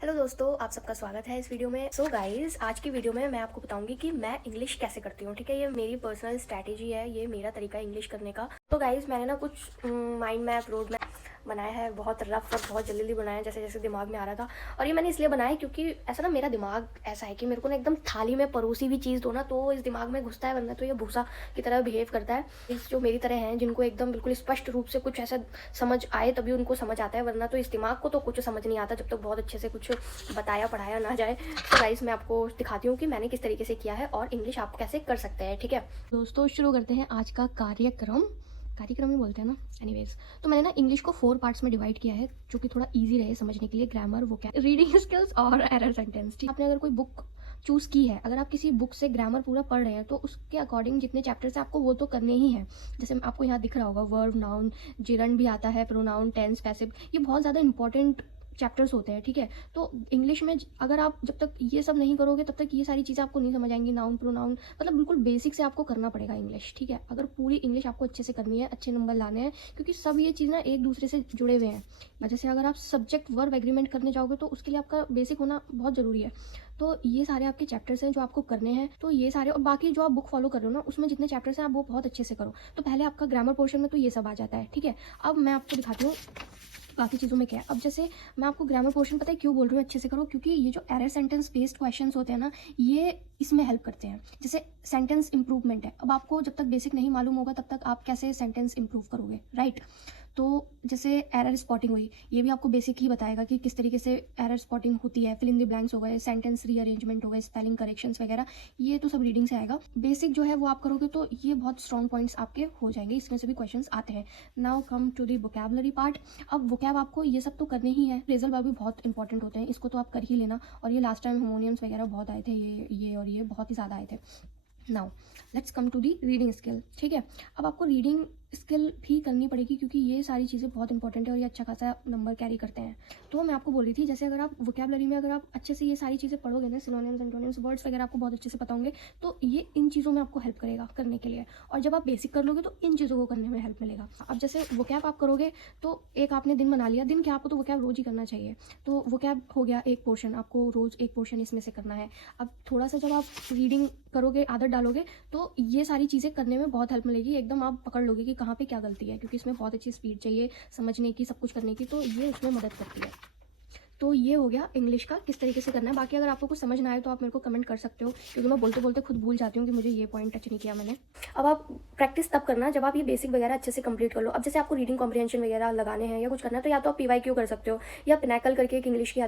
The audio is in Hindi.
हेलो दोस्तों, आप सबका स्वागत है इस वीडियो में। सो गाइस, आज की वीडियो में मैं आपको बताऊंगी कि मैं इंग्लिश कैसे करती हूँ। ठीक है, ये मेरी पर्सनल स्ट्रैटेजी है, ये मेरा तरीका है इंग्लिश करने का। तो गाइस, मैंने ना कुछ माइंड मैप, रोड मैप बनाया है, बहुत रफ और बहुत जल्दी जल्दी बनाया है, जैसे जैसे दिमाग में आ रहा था। और ये मैंने इसलिए बनाया है क्योंकि ऐसा ना मेरा दिमाग ऐसा है कि मेरे को ना एकदम थाली में परोसी हुई चीज़ दो ना तो इस दिमाग में घुसता है, वरना तो ये भूसा की तरह बिहेव करता है। इस जो मेरी तरह हैं, जिनको एकदम बिल्कुल स्पष्ट रूप से कुछ ऐसा समझ आए तभी उनको समझ आता है, वरना तो इस दिमाग को तो कुछ समझ नहीं आता जब तक बहुत अच्छे से कुछ बताया पढ़ाया ना जाए। तो गाइस, मैं आपको दिखाती हूँ कि मैंने किस तरीके से किया है और इंग्लिश आप कैसे कर सकते हैं। ठीक है दोस्तों, शुरू करते हैं आज का कार्यक्रम। कार्यक्रम ही बोलते हैं ना। एनीवेज, तो मैंने ना इंग्लिश को 4 पार्ट्स में डिवाइड किया है, जो कि थोड़ा इजी रहे समझने के लिए। ग्रामर, वोकैब, रीडिंग स्किल्स और एरर सेंटेंस। ठीक, आपने अगर कोई बुक चूज़ की है, अगर आप किसी बुक से ग्रामर पूरा पढ़ रहे हैं तो उसके अकॉर्डिंग जितने चैप्टर्स हैं आपको वो तो करने ही हैं। जैसे आपको यहाँ दिख रहा होगा, वर्ब, नाउन, जिरंड भी आता है, प्रोनाउन, टेंस, पैसिव, ये बहुत ज़्यादा इंपॉर्टेंट चैप्टर्स होते हैं। ठीक है, तो इंग्लिश में अगर आप जब तक ये सब नहीं करोगे तब तक ये सारी चीज़ें आपको नहीं समझ आएंगी। नाउन, प्रोनाउन, मतलब बिल्कुल बेसिक से आपको करना पड़ेगा इंग्लिश। ठीक है, अगर पूरी इंग्लिश आपको अच्छे से करनी है, अच्छे नंबर लाने हैं, क्योंकि सब ये चीज़ ना एक दूसरे से जुड़े हुए हैं। जैसे अगर आप सब्जेक्ट वर्ब एग्रीमेंट करने जाओगे तो उसके लिए आपका बेसिक होना बहुत ज़रूरी है। तो ये सारे आपके चैप्टर्स हैं जो आपको करने हैं, तो ये सारे, और बाकी जो आप बुक फॉलो कर रहे हो ना उसमें जितने चैप्टर्स हैं आप वो बहुत अच्छे से करो। तो पहले आपका ग्रामर पोर्शन में तो ये सब आ जाता है। ठीक है, अब मैं आपको दिखाती हूँ बाकी चीज़ों में क्या है। अब जैसे मैं आपको ग्रामर पोर्शन पता है क्यों बोल रही हूँ अच्छे से करो, क्योंकि ये जो एरर सेंटेंस बेस्ड क्वेश्चंस होते हैं ना, ये इसमें हेल्प करते हैं। जैसे सेंटेंस इंप्रूवमेंट है, अब आपको जब तक बेसिक नहीं मालूम होगा तब तक आप कैसे सेंटेंस इंप्रूव करोगे, राइट। तो जैसे एरर स्पॉटिंग हुई, ये भी आपको बेसिक ही बताएगा कि किस तरीके से एरर स्पॉटिंग होती है। फिल इन द ब्लैंक्स हो गए, सेंटेंस रीअरेंजमेंट हो गए, स्पेलिंग करेक्शंस वगैरह, ये तो सब रीडिंग से आएगा। बेसिक जो है वो आप करोगे तो ये बहुत स्ट्रॉन्ग पॉइंट्स आपके हो जाएंगे, इसमें से भी क्वेश्चंस आते हैं। Now come to the vocabulary part. अब वोकैब आपको ये सब तो करने ही है, फ्रेजल वर्ब भी बहुत इंपॉर्टेंट होते हैं, इसको तो आप कर ही लेना। और ये लास्ट टाइम हार्मोनियम्स वगैरह बहुत आए थे, ये और ये बहुत ही ज़्यादा आए थे। Now let's come to the reading skill. ठीक है, अब आपको रीडिंग स्किल भी करनी पड़ेगी क्योंकि ये सारी चीज़ें बहुत इंपॉर्टेंट है और ये अच्छा खासा नंबर कैरी करते हैं। तो मैं आपको बोल रही थी, जैसे अगर आप वोकैबुलरी में अगर आप अच्छे से ये सारी चीज़ें पढ़ोगे ना, सिनोनिम्स, एंटोनिम्स, वर्ड्स वगैरह आपको बहुत अच्छे से पता होंगे, तो ये इन चीज़ों में आपको हेल्प करेगा करने के लिए। और जब आप बेसिक कर लोगे तो इन चीज़ों को करने में हेल्प मिलेगा। अब जैसे वोकैब आप करोगे तो एक आपने दिन बना लिया, दिन क्या, आपको तो वोकैब रोज़ ही करना चाहिए। तो वोकैब हो गया एक पोर्शन, आपको रोज़ एक पोर्शन इसमें से करना है। अब थोड़ा सा जब आप रीडिंग करोगे, आदत डालोगे, तो ये सारी चीज़ें करने में बहुत हेल्प मिलेगी। एकदम आप पकड़ लोगे कि कहाँ पे क्या गलती है, क्योंकि इसमें बहुत अच्छी स्पीड चाहिए समझने की, सब कुछ करने की, तो ये उसमें मदद करती है। तो ये हो गया इंग्लिश का किस तरीके से करना है। बाकी अगर आपको कुछ समझ ना आए तो आप मेरे को कमेंट कर सकते हो, क्योंकि मैं बोलते बोलते खुद भूल जाती हूँ कि मुझे ये पॉइंट टच नहीं किया मैंने। अब आप प्रैक्टिस तब करना जब आप ये बेसिक वगैरह अच्छे से कंप्लीट कर लो। अब जैसे आपको रीडिंग कॉम्प्रिहेंशन वगैरह लगाने हैं या कुछ करना है, तो या तो आप PYQ कर सकते हो, या पिनैकल करके एक इंग्लिश की